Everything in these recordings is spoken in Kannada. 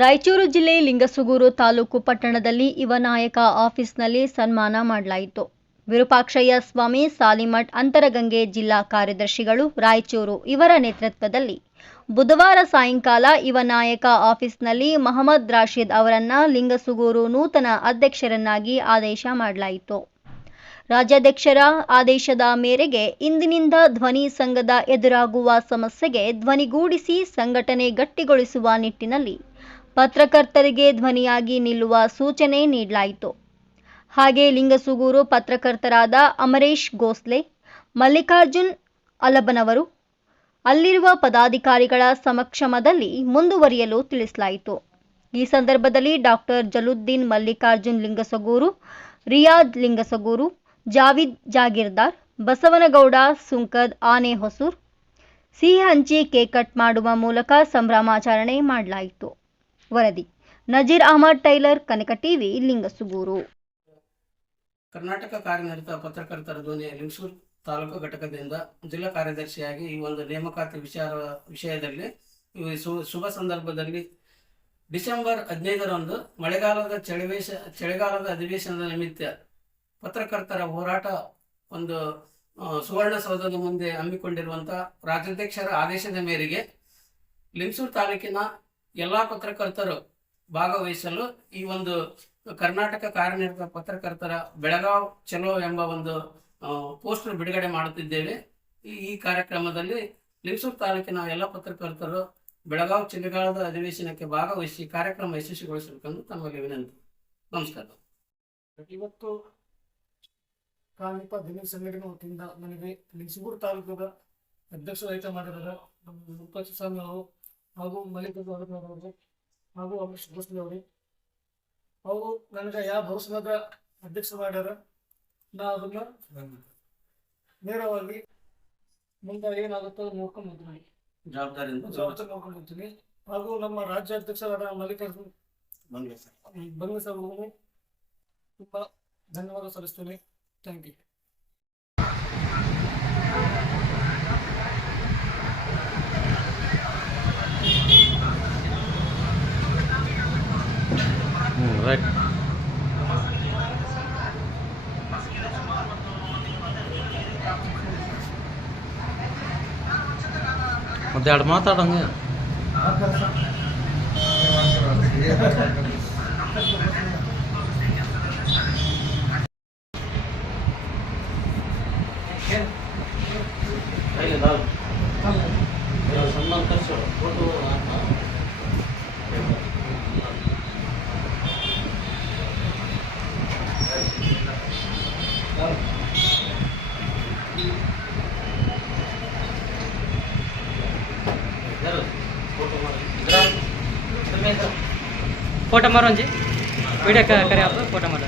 ರಾಯಚೂರು ಜಿಲ್ಲೆ ಲಿಂಗಸುಗೂರು ತಾಲೂಕು ಪಟ್ಟಣದಲ್ಲಿ ಯುವನಾಯಕ ಆಫೀಸ್ನಲ್ಲಿ ಸನ್ಮಾನ ಮಾಡಲಾಯಿತು. ವಿರೂಪಾಕ್ಷಯ್ಯ ಸ್ವಾಮಿ ಸಾಲಿಮಠ್ ಅಂತರಗಂಗೆ ಜಿಲ್ಲಾ ಕಾರ್ಯದರ್ಶಿಗಳು ರಾಯಚೂರು ಇವರ ನೇತೃತ್ವದಲ್ಲಿ ಬುಧವಾರ ಸಾಯಂಕಾಲ ಯುವನಾಯಕ ಆಫೀಸ್ನಲ್ಲಿ ಮಹಮ್ಮದ್ ರಾಶೀದ್ ಅವರನ್ನ ಲಿಂಗಸುಗೂರು ನೂತನ ಅಧ್ಯಕ್ಷರನ್ನಾಗಿ ಆದೇಶ ಮಾಡಲಾಯಿತು. ರಾಜ್ಯಾಧ್ಯಕ್ಷರ ಆದೇಶದ ಮೇರೆಗೆ ಇಂದಿನಿಂದ ಧ್ವನಿ ಸಂಘದ ಎದುರಾಗುವ ಸಮಸ್ಯೆಗೆ ಧ್ವನಿಗೂಡಿಸಿ ಸಂಘಟನೆ ಗಟ್ಟಿಗೊಳಿಸುವ ನಿಟ್ಟಿನಲ್ಲಿ ಪತ್ರಕರ್ತರಿಗೆ ಧ್ವನಿಯಾಗಿ ನಿಲ್ಲುವ ಸೂಚನೆ ನೀಡಲಾಯಿತು. ಹಾಗೆ ಲಿಂಗಸುಗೂರು ಪತ್ರಕರ್ತರಾದ ಅಮರೇಶ್ ಗೋಸ್ಲೆ, ಮಲ್ಲಿಕಾರ್ಜುನ್ ಅಲಬನವರು ಅಲ್ಲಿರುವ ಪದಾಧಿಕಾರಿಗಳ ಸಮಕ್ಷಮದಲ್ಲಿ ಮುಂದುವರಿಯಲು ತಿಳಿಸಲಾಯಿತು. ಈ ಸಂದರ್ಭದಲ್ಲಿ ಡಾಕ್ಟರ್ ಜಲುದ್ದೀನ್ ಮಲ್ಲಿಕಾರ್ಜುನ್ ಲಿಂಗಸಗೂರು, ರಿಯಾಜ್ ಲಿಂಗಸಗೂರು, ಜಾವಿದ್ ಜಾಗೀರ್ದಾರ್, ಬಸವನಗೌಡ ಸುಂಕದ್ ಆನೆ ಹೊಸೂರ್ ಸಿಹಿ ಹಂಚಿ ಕೇಕ್ ಕಟ್ ಮಾಡುವ ಮೂಲಕ ಸಂಭ್ರಮಾಚರಣೆ ಮಾಡಲಾಯಿತು. ವರದಿ ನಜೀರ್ ಅಹಮದ್ ಟೈಲರ್, ಕನಕ ಟಿವಿ, ಲಿಂಗಸುಗೂರು. ಕರ್ನಾಟಕ ಕಾರ್ಯನಿರತ ಪತ್ರಕರ್ತರ ಧ್ವನಿ ಲಿಂಗಸೂರು ತಾಲೂಕು ಘಟಕದಿಂದ ಜಿಲ್ಲಾ ಕಾರ್ಯದರ್ಶಿಯಾಗಿ ಈ ಒಂದು ನೇಮಕಾತಿ ವಿಷಯದಲ್ಲಿ ಶುಭ ಸಂದರ್ಭದಲ್ಲಿ ಡಿಸೆಂಬರ್ 15ರಂದು ಚಳಿಗಾಲದ ಅಧಿವೇಶನದ ನಿಮಿತ್ತ ಪತ್ರಕರ್ತರ ಹೋರಾಟ ಒಂದು ಸುವರ್ಣಸೌಧದ ಮುಂದೆ ಹಮ್ಮಿಕೊಂಡಿರುವಂತಹ ರಾಜ್ಯಾಧ್ಯಕ್ಷರ ಆದೇಶದ ಮೇರೆಗೆ ಲಿಂಗಸೂರು ತಾಲೂಕಿನ ಎಲ್ಲ ಪತ್ರಕರ್ತರು ಭಾಗವಹಿಸಲು ಈ ಒಂದು ಕರ್ನಾಟಕ ಕಾರ್ಯನಿರತ ಪತ್ರಕರ್ತರ ಬೆಳಗಾವ್ ಚಲೋ ಎಂಬ ಒಂದು ಪೋಸ್ಟರ್ ಬಿಡುಗಡೆ ಮಾಡುತ್ತಿದ್ದೇವೆ. ಈ ಕಾರ್ಯಕ್ರಮದಲ್ಲಿ ಲಿಂಗಸೂರು ತಾಲೂಕಿನ ಎಲ್ಲ ಪತ್ರಕರ್ತರು ಬೆಳಗಾವ್ ಚಳಿಗಾಲದ ಅಧಿವೇಶನಕ್ಕೆ ಭಾಗವಹಿಸಿ ಕಾರ್ಯಕ್ರಮ ಯಶಸ್ವಿಗೊಳಿಸಬೇಕೆಂದು ತಮಗೆ ವಿನಂತಿ. ನಮಸ್ಕಾರ. ಇವತ್ತು ಕಾರ್ಮಿಕ ಧ್ವನಿ ಸಂಘಟನೆ ವತಿಯಿಂದ ನನಗೆ ಲಿಂಗಸೂರು ತಾಲೂಕದ ಅಧ್ಯಕ್ಷ ಆಯ್ಕೆ ಮಾಡಿದ್ದಾರೆ. ನಮ್ಮ ರೂಪಾಕ್ಷ ಸ್ವಾಮಿ ಅವರು ಹಾಗೂ ಮಲ್ಲಿಕಾರ್ಜುನ್ ಅವರು ಹಾಗೂ ಅಮರೇಶ್ ಗೋಸ್ಲೆ ಅವರು ನನಗೆ ಯಾವ ಭವಿಷ್ಯದ ಅಧ್ಯಕ್ಷ ಮಾಡ್ಯಾರ. ನಾ ಅದನ್ನ ನೇರವಾಗಿ ಮುಂದೆ ಏನಾಗುತ್ತೋ ನೋಡ್ಕೊಂಡು ಹೋಗ್ತೀನಿ, ಜವಾಬ್ದಾರಿ ನೋಡ್ಕೊಂಡು ಹೋಗ್ತೀನಿ. ಹಾಗೂ ನಮ್ಮ ರಾಜ್ಯಾಧ್ಯಕ್ಷರಾದ ಮಲ್ಲಿಕಾರ್ಜುನ್ ಬಂಗ್ಲೆ ಸರ್ ಅವರಿಗೂ ತುಂಬ ಧನ್ಯವಾದ ಸಲ್ಲಿಸ್ತೀನಿ. Thank you. ರೈಟ್. ಮತ್ತೆ ಎರಡು ಮಾತಾಡಂಗೆ ಸನ್ಮಾನ ಕರ್ಸೋ ಫೋಟೋ फोटो मारो जी वीडियो करे आप फोटो मारो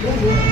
Thank you.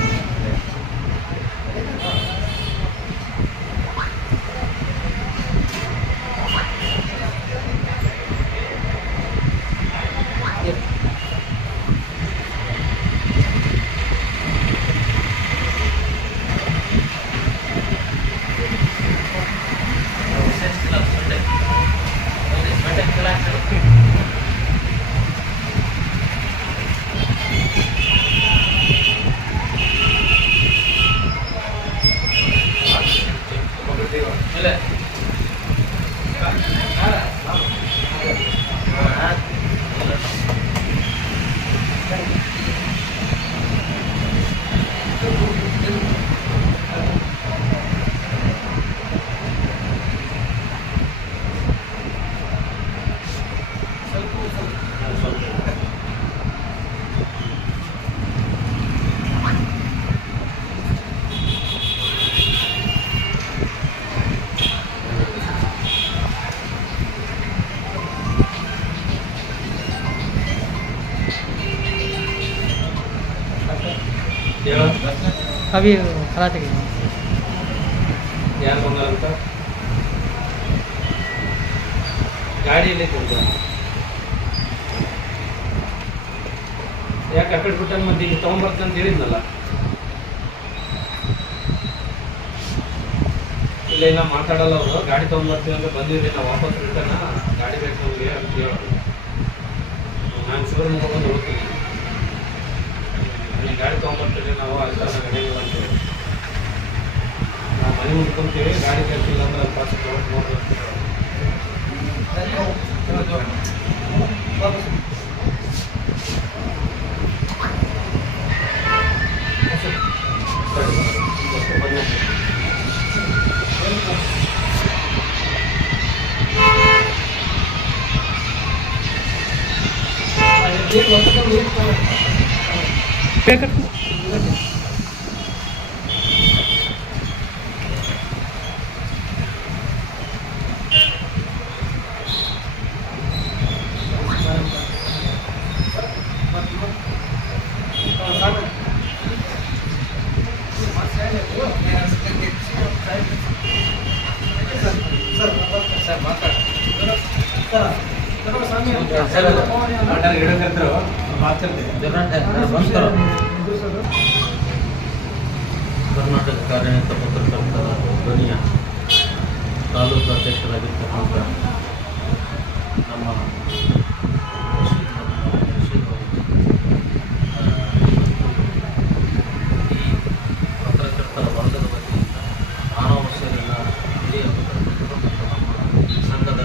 अभी कराते गए ಯಾರು ಬಂದಾರಂತ ಗಾಡಿಯಲ್ಲಿ ಬಂದ ಯಾಕೆ ಆ ಕಡೆ ಬಿಟ್ಟಾಗ ಮತ್ತೆ ಈಗ ತೊಗೊಂಬರ್ತಂತ ಹೇಳಿದ್ನಲ್ಲ ಇಲ್ಲ ಇಲ್ಲ ಮಾತಾಡಲ್ಲ ಅವರು ಗಾಡಿ ತೊಗೊಂಬರ್ತೀವಿ ಅಂತ ಬಂದಿದ್ರಿ ನಾವು ವಾಪಸ್ ರಿಟರ್ನ್ ಗಾಡಿ ಬೇಕು ನಮಗೆ ಅಂತ ಹೇಳೋದು ನಾನು ಶೋರೂಮ್ ಹೋಗೋದು ಹೋಗ್ತೀನಿ ಅಲ್ಲಿ ಗಾಡಿ ತೊಗೊಂಬರ್ತೀವಿ ನಾವು ಅಲ್ಲಿ ತನಕ ನಡೆಯಲ್ಲ ಅಂತ ಹೇಳಿ ನಾವು ಮನೆ ಮುಂದ್ಕೊಂತೀವಿ ಗಾಡಿ ಕಳ್ಸಿಲ್ಲ ಅಂದ್ರೆ ಅಲ್ಲಿ ಪಾಸ್ ನೋಡ್ಬೇಕು ಕರ್ನಾಟಕ ಕಾರ್ಯನಿರತ ಪತ್ರಕರ್ತರ ಧ್ವನಿಯ ತಾಲೂಕು ಅಧ್ಯಕ್ಷರಾಗಿರ್ತಕ್ಕಂಥ ನಮ್ಮ ಈ ಪತ್ರಕರ್ತರ ವರ್ಗದ ವತಿಯಿಂದ ಮಾನವ ವರ್ಷದಿಂದ ಹಿರಿಯ ಪತ್ರಕರ್ತರು ಮತ್ತು ನಮ್ಮ ಸಂಘದ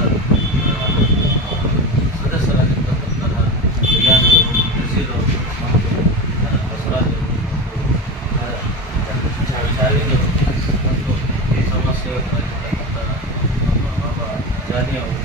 ಸದಸ್ಯರಾಗಿರ್ತಕ್ಕಂತಹ ಬಿರಿಯಾನಿಯವರು ನಜೀರವರು ಮತ್ತು ಬಸವರಾಜರು ಶಾಲೆಗಳು ಮತ್ತು ಸಮಾಜ ಸೇವಕರಾಗಿರ್ತಕ್ಕಂಥ ನಮ್ಮ ಬಾಬಾ ಜಾನಿ ಅವರು